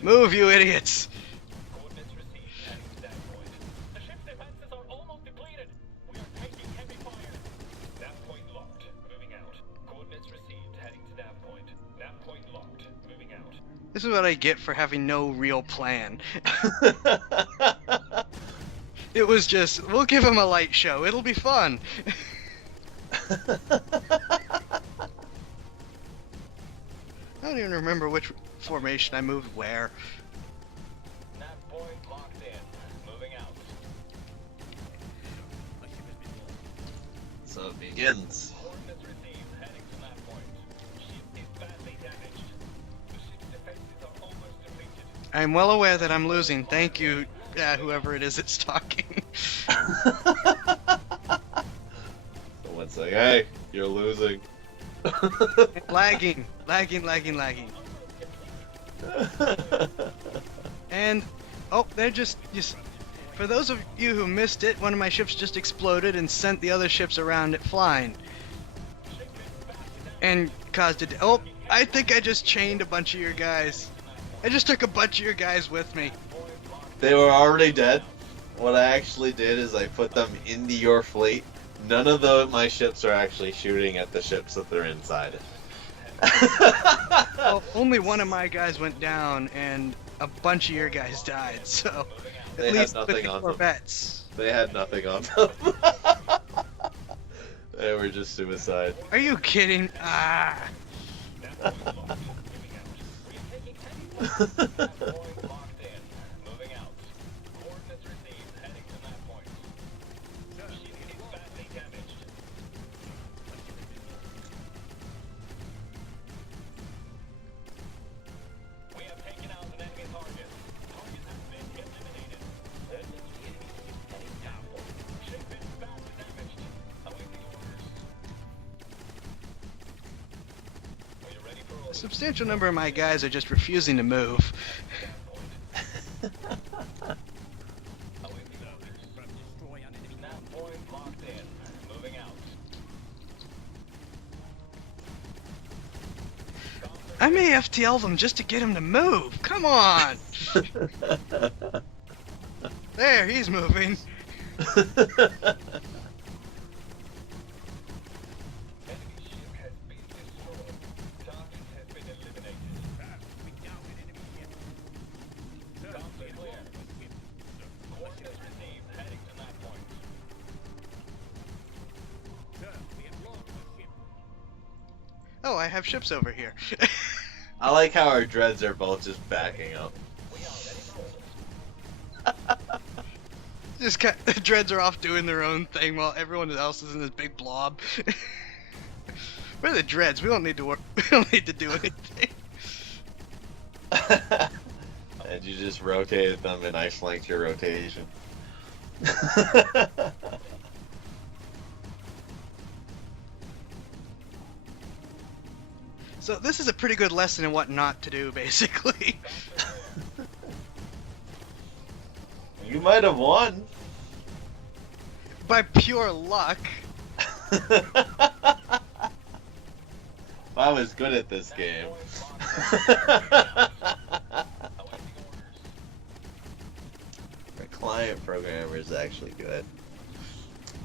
Move, you idiots! Coordinates received, heading to that point. The ship's defenses are almost depleted. We are taking heavy fire. Nav point locked. Moving out. Coordinates received, heading to nav point. Nav point locked. Moving out. This is what I get for having no real plan. It was just, we'll give him a light show, it'll be fun. I don't even remember which formation I moved where. Nav point locked in. Moving out. So it begins. Coordinates received, heading to nav point. Ship is badly damaged. The ship's defenses are almost depleted. I'm well aware that I'm losing, thank you, whoever it is that's talking. Someone's like, hey, you're losing. Lagging. And, oh, they're just, for those of you who missed it, one of my ships just exploded and sent the other ships around it flying. And caused it, oh, I think I just chained a bunch of your guys. I just took a bunch of your guys with me. They were already dead. What I actually did is I put them into your fleet. None of my ships are actually shooting at the ships that they're inside. Well, only one of my guys went down, and a bunch of your guys died, so They at had least nothing with the on them. Corvettes. They had nothing on them. They were just suicide. Are you kidding? Ah. Nav point locked. Moving out. We are taking heavy fire. Nav point locked in. Moving out. Coordinates received, heading to nav point. Ship is badly damaged. We have taken out an enemy target. Target has been eliminated. Coordinates received, heading down. Ship is badly damaged. Awaiting orders. Are you ready for A orders? substantial number of my guys are just refusing to move. Awaiting orders. Nav point locked in. Moving out. I may FTL them just to get him to move. Come on. There, he's moving. Enemy ship has been destroyed. Target has been eliminated. Target clear. Coordinates received. Heading to that point. Oh, I have ships over here. I like how our dreads are both just backing up. Just the dreads are off doing their own thing while everyone else is in this big blob. We're the dreads. We don't need to work. We don't need to do anything. And you just rotated them and I flanked your rotation. So this is a pretty good lesson in what not to do, basically. You might have won. By pure luck. I was good at this game. The client programmer is actually good.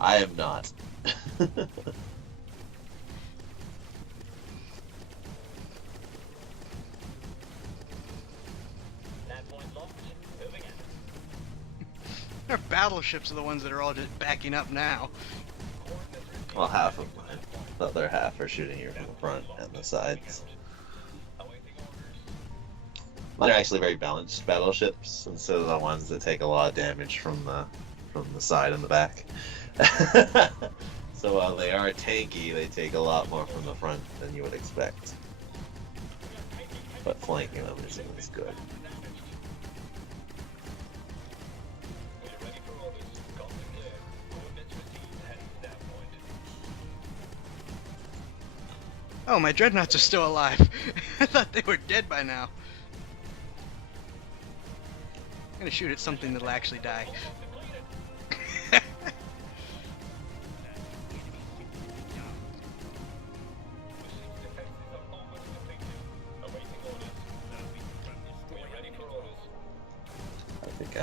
I am not. Nav point locked. Moving out. Our battleships are the ones that are all just backing up now. Coordinates received. Well, half of mine. The other half are shooting you from the front and the sides. Awaiting orders. They're actually very balanced battleships instead of the ones that take a lot of damage from the side and the back. So while they are tanky, they take a lot more from the front than you would expect. But flanking them isn't as good. We are ready for orders. Got to clear. Coordinates received. Heading to that point. Oh, my dreadnoughts are still alive. I thought they were dead by now. I'm gonna shoot at something that'll actually die.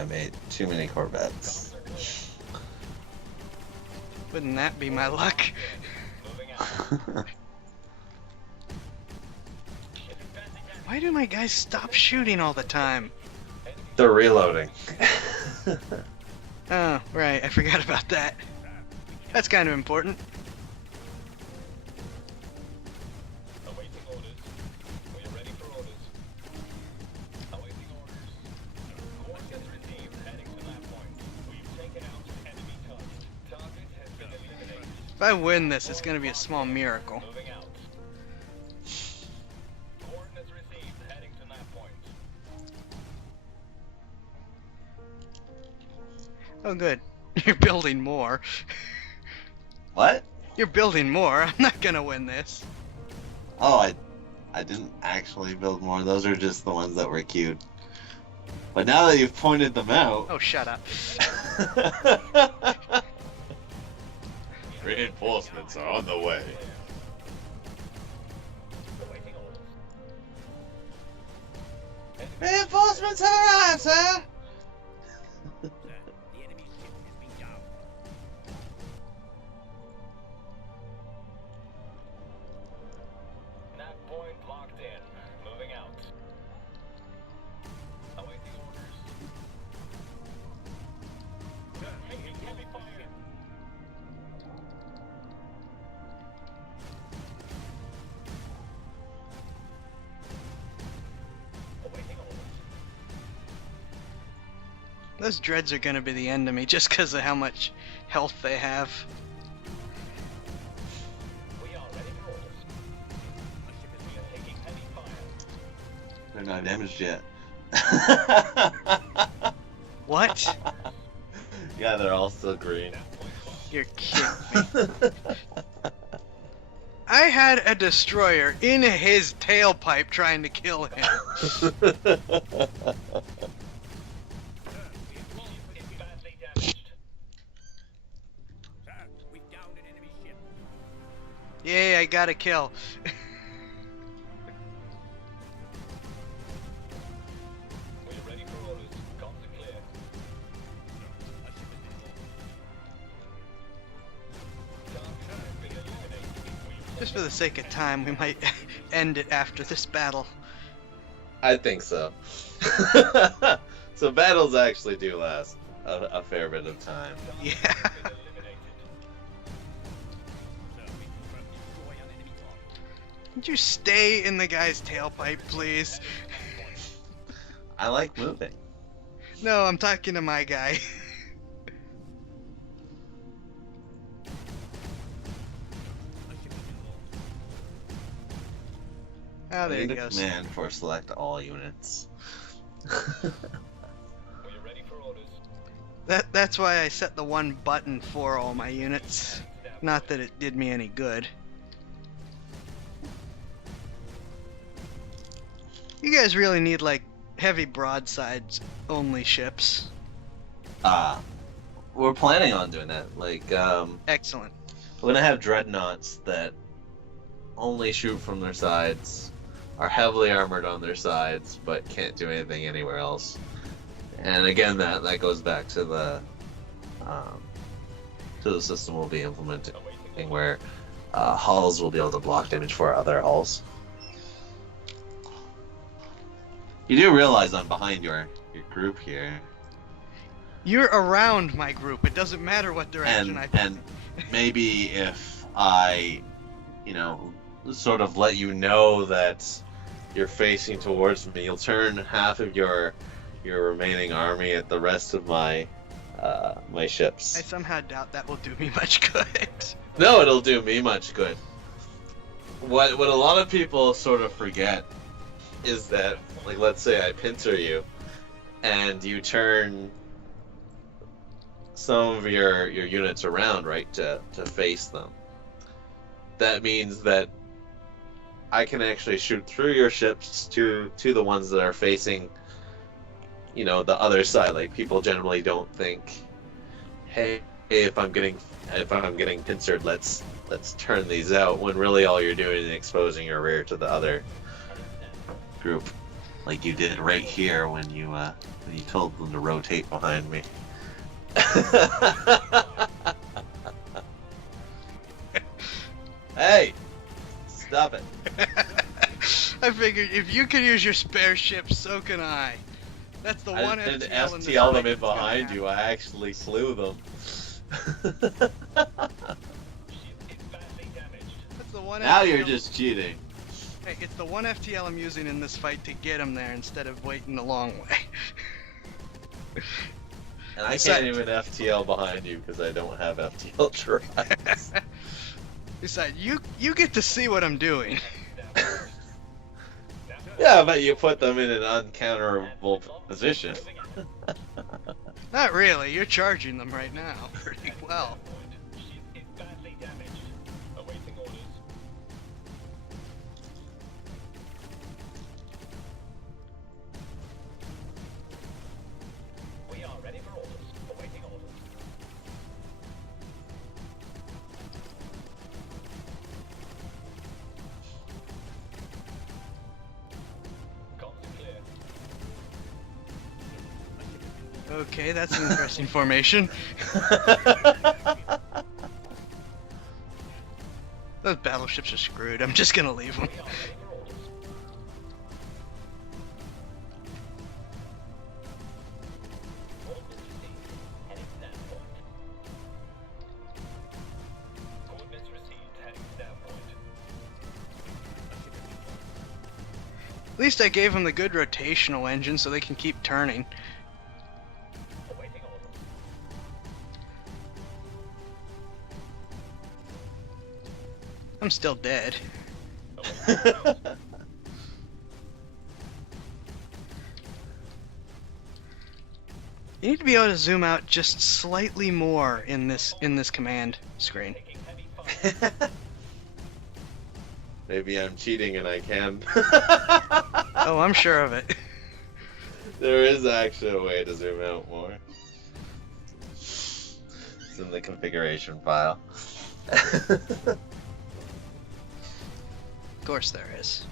Yeah, mate. Too many Corvettes. Wouldn't that be my luck? Why do my guys stop shooting all the time? They're reloading. Oh, right, I forgot about that. That's kind of important. Awaiting orders. We are ready for orders. Awaiting orders. Coordinates received. Heading to that point. We've taken out enemy target. Target has been eliminated. If I win this, it's gonna be a small miracle. Moving out. Coordinates received. Heading to that point. Oh, good. You're building more. What? You're building more. I'm not gonna win this. Oh, I didn't actually build more. Those are just the ones that were cute. But now that you've pointed them out... Oh, shut up. Reinforcements are on the way. Awaiting orders. Reinforcements have arrived, sir! Nav point locked in. Moving out. Awaiting orders. Taking heavy fire. Awaiting orders. Those dreads are gonna be the end of me just because of how much health they have. We are ready for orders. We are taking heavy fire. They're not damaged yet. What? Yeah, they're all still green. You're kidding me. I had a destroyer in his tailpipe trying to kill him. It's badly damaged. Yay, I got a kill. We are ready for orders. Comms are clear. Target has been eliminated. Just for the sake of time, we might end it after this battle. I think so. So battles actually do last a fair bit of time. Yeah. Could you stay in the guy's tailpipe, please? I like moving. No, I'm talking to my guy. Oh, there he Need a goes. command for select all units. We are ready for orders. That's why I set the one button for all my units. Not that it did me any good. You guys really need like heavy broadsides only ships. We're planning on doing that. Like, Excellent. we're gonna have dreadnoughts that only shoot from their sides, are heavily armored on their sides, but can't do anything anywhere else. And again, that goes back to the system we'll be implementing, where hulls will be able to block damage for other hulls. You do realize I'm behind your group here, You're around my group. It doesn't matter what direction I pick. and maybe if I, sort of let you know that you're facing towards me, you'll turn half of your remaining army at the rest of my my I ships. somehow doubt that will do me much good. No, it'll do me much good. What a lot of people sort of forget is that, like, let's say I pincer you, and you turn some of your units around, right, to face them. That means that I can actually shoot through your ships to the ones that are facing, the other side. Like, people generally don't think, hey, if I'm getting pincered, let's turn these out, when really all you're doing is exposing your rear to the other group. Like you did right here when you told them to rotate behind me. Hey! Stop it. I figured if you can use your spare ship, so can I. That's the one I didn't FTL in this FTL them fight in that's gonna behind happen. you, I actually slew them. Ship is badly damaged. That's the one Now FTL. you're just cheating. Hey, it's the one FTL I'm using in this fight to get him there instead of waiting the long way. And I Besides- can't even FTL behind you because I don't have FTL drives. Besides, you get to see what I'm doing. Yeah, but you put them in an uncounterable position. Not really. You're charging them right now pretty well. Ship is badly damaged. Awaiting orders. We are ready for orders. Awaiting orders. Comms clear. Okay, that's an interesting formation. Those battleships are screwed. I'm just gonna leave them. We are ready for orders. Coordinates received. Heading to nav point. Coordinates received. Heading to nav point. At least I gave them the good rotational engine so they can keep turning. Awaiting orders. I'm still dead. Awaiting orders. You need to be able to zoom out just slightly more in this command screen. Taking heavy fire. Maybe I'm cheating and I can. Oh, I'm sure of it. There is actually a way to zoom out more. It's in the configuration file. Of course there is.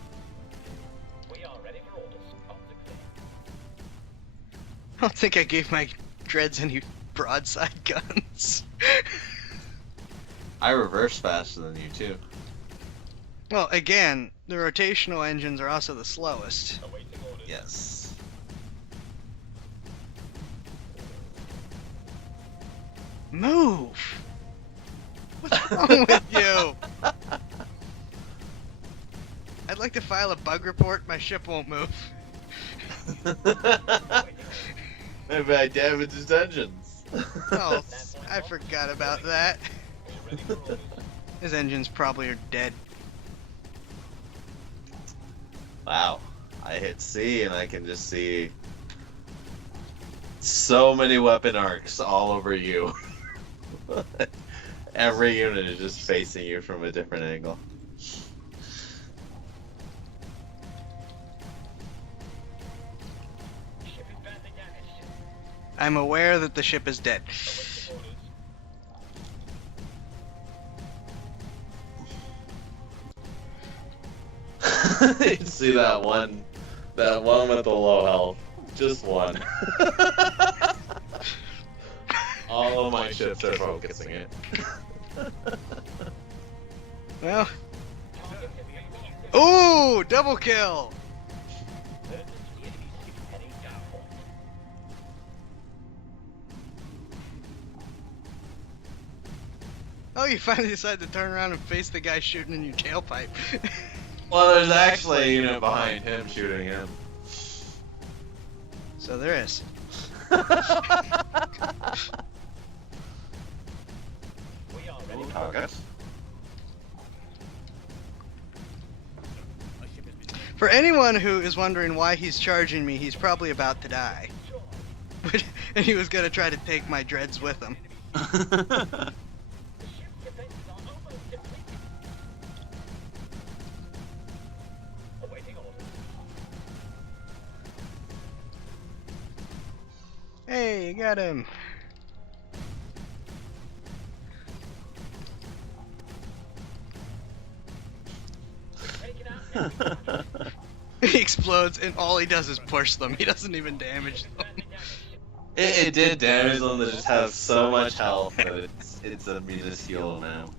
We are ready for orders. Comms are clear. I don't think I gave my dreads any broadside guns. I reverse faster than you too. Well, again, the rotational engines are also the slowest. Awaiting orders. Yes. Move! What's wrong with you? I'd like to file a bug report. My ship won't move. Maybe I damaged his engines. Oh, I forgot about that. We're ready for orders. His engines probably are dead. Wow. I hit C and I can just see so many weapon arcs all over you. Every unit is just facing you from a different angle. Ship is badly damaged. I'm aware that the ship is dead. Awaiting orders. You see that one with the low health. Just one. All of my ships are focusing it. Well, Target has been ooh, double kill! Movement to the enemy ship heading down point. Oh, you finally decided to turn around and face the guy shooting in your tailpipe. Well, there's actually a unit behind him shooting him. So there is. We are ready for orders. For anyone who is wondering why he's charging me, he's probably about to die. And he was gonna try to take my dreads with him. The ship's defenses are almost depleted. Awaiting orders. Hey, you got him. Taking out enemy targets. He explodes, and all he does is push them. He doesn't even damage them. It did damage them to just have so much health, but it's a minuscule amount.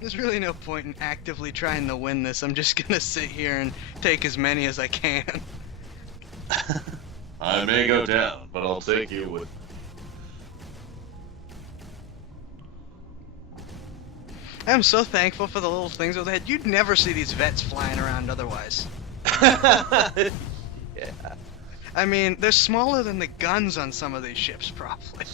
There's really no point in actively trying to win this. I'm just gonna sit here and take as many as I can. I may go down, but I'll take you with. I'm so thankful for the little things with the head. You'd never see these vets flying around otherwise. Yeah. I mean, they're smaller than the guns on some of these ships, probably.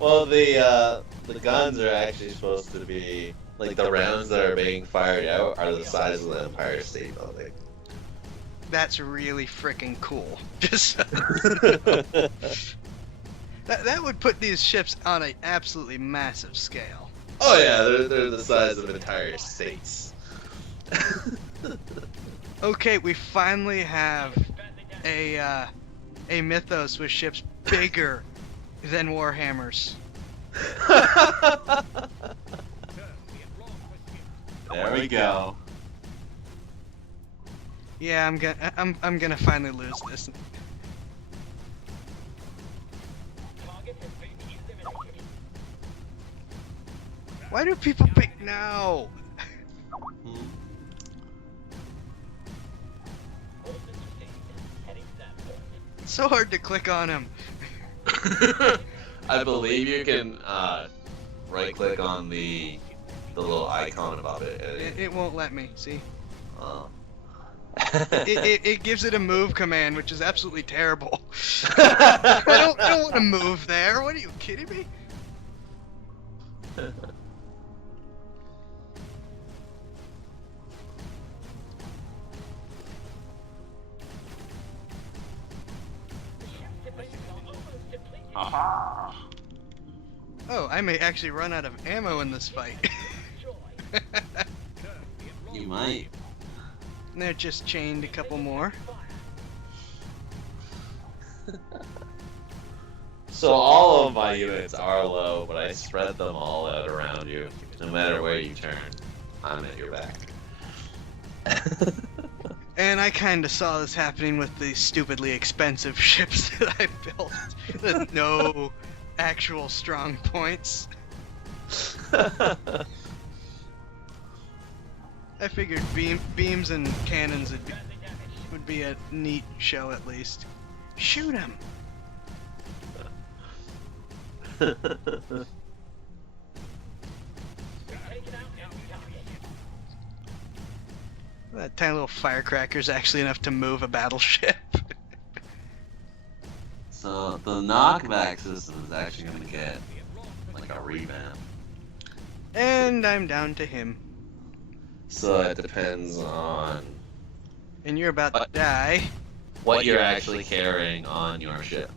Well, the guns are actually supposed to be like the rounds that are being fired out are the size of the Empire State Building. That's really freaking cool. Just that would put these ships on an absolutely massive scale. Oh yeah, they're the size of entire states. Okay, we finally have a mythos with ships bigger than Warhammers. There we go. Yeah, I'm gonna finally lose this. Why do people pick now? It's so hard to click on him. I believe you can right click on the little icon above it. It won't let me, see? Oh. It gives it a move command, which is absolutely terrible. I don't want to move there. What are you kidding me? Oh, I may actually run out of ammo in this fight. You might. They're just chained a couple more. So all of my units are low, but I spread them all out around you. No matter where you turn, I'm at your back. And I kind of saw this happening with the stupidly expensive ships that I built with no actual strong points. I figured beams and cannons would be a neat show at least. Shoot him! That tiny little firecracker's actually enough to move a battleship. So the knockback system is actually going to get like a revamp. And I'm down to him. So it depends on And you're about to die. what you're actually carrying on your ship.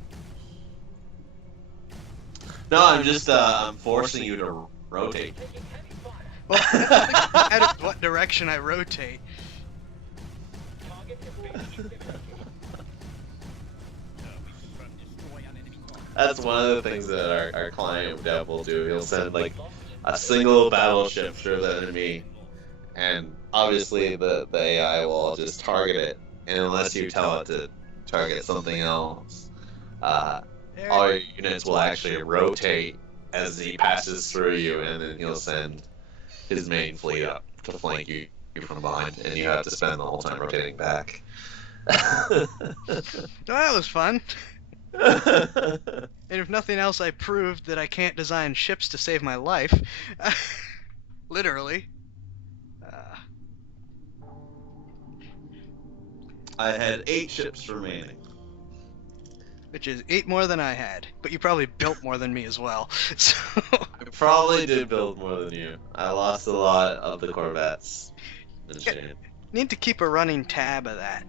No, I'm just I'm forcing you to rotate. Well, it matters what direction I rotate. That's one of the things that our client dev will do. He'll send like a single battleship through the enemy, and obviously the AI will just target it. And unless you tell it to target something else, all your units will actually rotate as he passes through you, and then he'll send his main fleet up to flank you from behind, and you have to spend the whole time rotating back. Well, that was fun. And if nothing else, I proved that I can't design ships to save my life. Literally. I had 8 ships remaining. Which is 8 more than I had. But you probably built more than me as well. So I probably did build more than you. I lost a lot of the Corvettes. need to keep a running tab of that.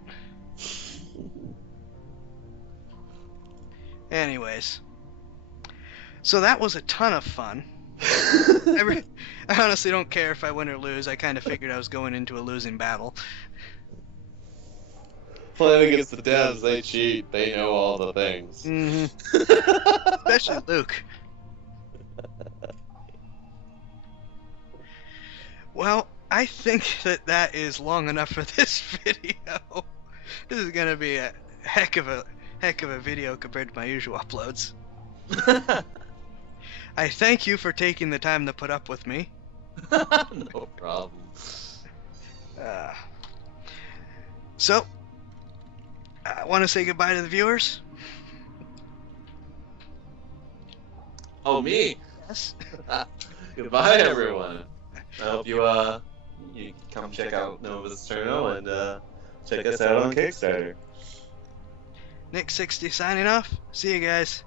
Anyways. So that was a ton of fun. I honestly don't care if I win or lose. I kind of figured I was going into a losing battle. Playing against the devs, they cheat. They know all the things. Hmm. Especially Luke. Well, I think that is long enough for this video. This is gonna be a heck of a video compared to my usual uploads. I thank you for taking the time to put up with me. No problem. So, I want to say goodbye to the viewers. Oh, me? Yes. Goodbye, everyone. I hope you come check out Novus Aeterno and check us out on Kickstarter. Nick60 signing off. See you guys.